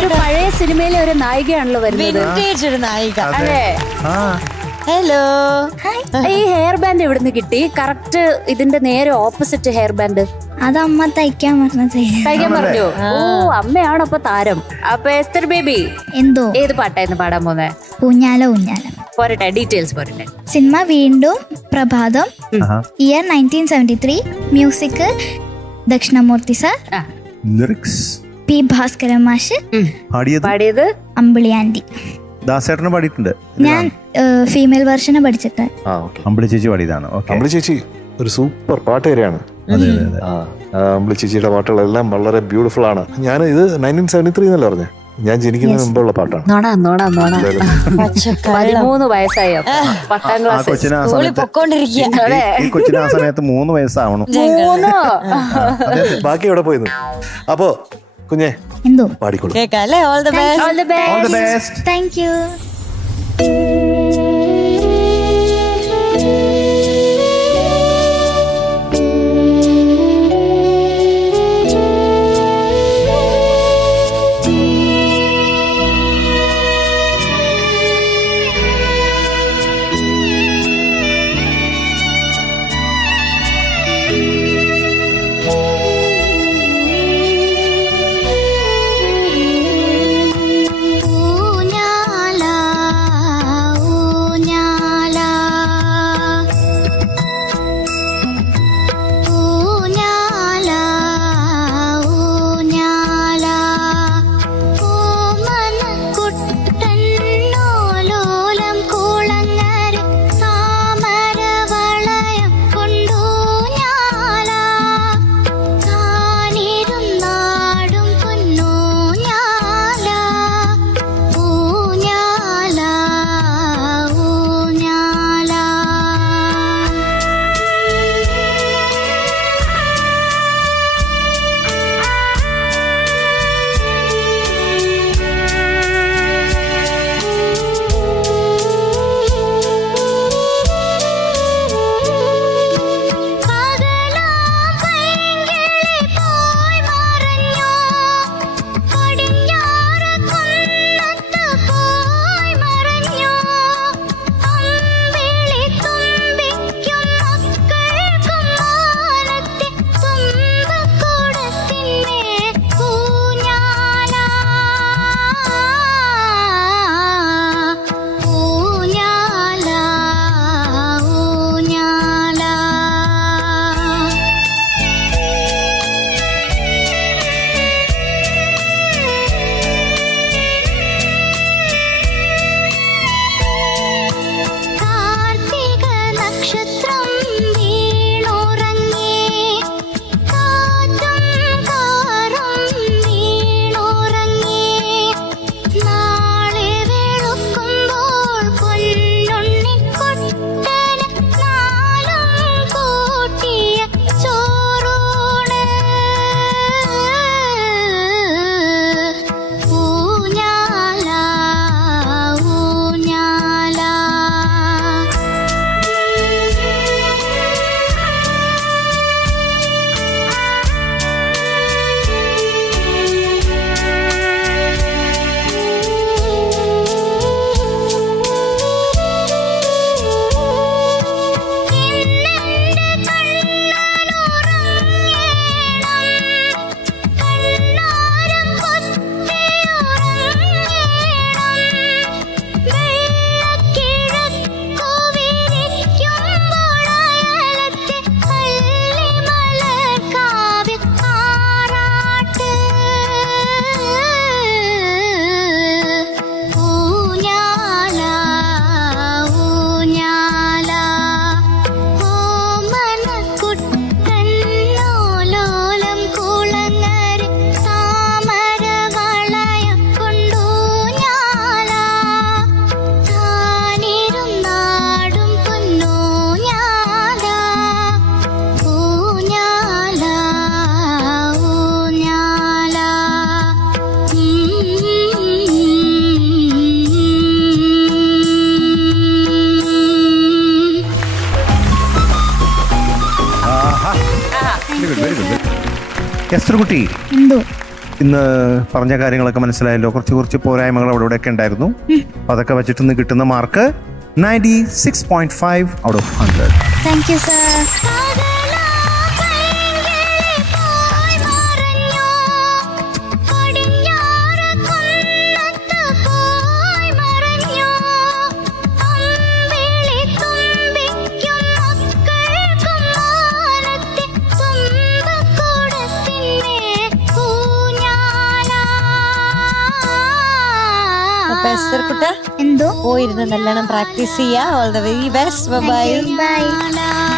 ഒരു പഴയ സിനിമയിലെ ഒരു നായികയാണല്ലോ വരുന്നത്. വിന്റേജ് ഒരു നായിക. അതെ. ഹലോ. ഈ ഹെയർ ബാൻഡ് എവിടുന്ന് കിട്ടി? കറക്റ്റ് ഇതിന്റെ നേരെ ഓപ്പോസിറ്റ് ഹെയർ ബാൻഡ് അത് അമ്മ തയ്ക്കാൻ പറഞ്ഞത്. തയ്ക്കാൻ പറഞ്ഞു. ഓ, അമ്മയാണ് അപ്പൊ താരം. അപ്പൊ എസ്തർ ബേബി എന്തോ ഏത് പാട്ടായിരുന്നു പാടാൻ പോന്നെ? ഊഞ്ഞാല ഊഞ്ഞാല. പോരട്ടെ, ഡീറ്റെയിൽസ് പോരട്ടെ. Cinema Veendum Prabhatham, year 1973, music Dakshinamoorthy sir, lyrics P Bhaskaran മാഷ്, പാടിയത് അമ്പിളി ആന്റി. ദാസേട്ടന് പാടിയിട്ടുണ്ട്. ഞാൻ ഫീമെയിൽ വെർഷനെ പഠിച്ചിട്ട്. അമ്പിളി ചേച്ചി പാടിയതാണ്. അമ്പിളി ചേച്ചി ഒരു സൂപ്പർ പാട്ടുകാരിയാണ്. അമ്പിളി ചേച്ചിയുടെ പാട്ടുകളെല്ലാം വളരെ ബ്യൂട്ടിഫുൾ ആണ്. ഞാൻ ഇത് 1973 എന്നല്ല പറഞ്ഞത്, ഞാൻ ജനിക്കുന്നതിന് മുമ്പുള്ള പാട്ടാണ്. 13 വയസ്സായി. 10ാം ക്ലാസ് ഈ കൊച്ചിന് ആ സമയത്ത് 3 വയസ്സാവണം. ബാക്കി എവിടെ പോയത്? അപ്പോ കുഞ്ഞെ എന്തോ പാടിക്കോളൂ. കേൾക്കാല്ലേ? All the best. Thank you. Esther കുട്ടി, എന്തോ ഇന്ന് പറഞ്ഞ കാര്യങ്ങളൊക്കെ മനസ്സിലായല്ലോ. കുറച്ച് പോരായ്മകൾ അവിടെ ഇവിടെയൊക്കെ ഉണ്ടായിരുന്നു. അപ്പൊ അതൊക്കെ വെച്ചിട്ട് ഇന്ന് കിട്ടുന്ന mark 96.5 out of 100. Thank you sir. കുട്ട എന്തോ പോയിരുന്ന് നല്ലോണം പ്രാക്ടീസ് ചെയ്യാ. All the very best. Bye. By.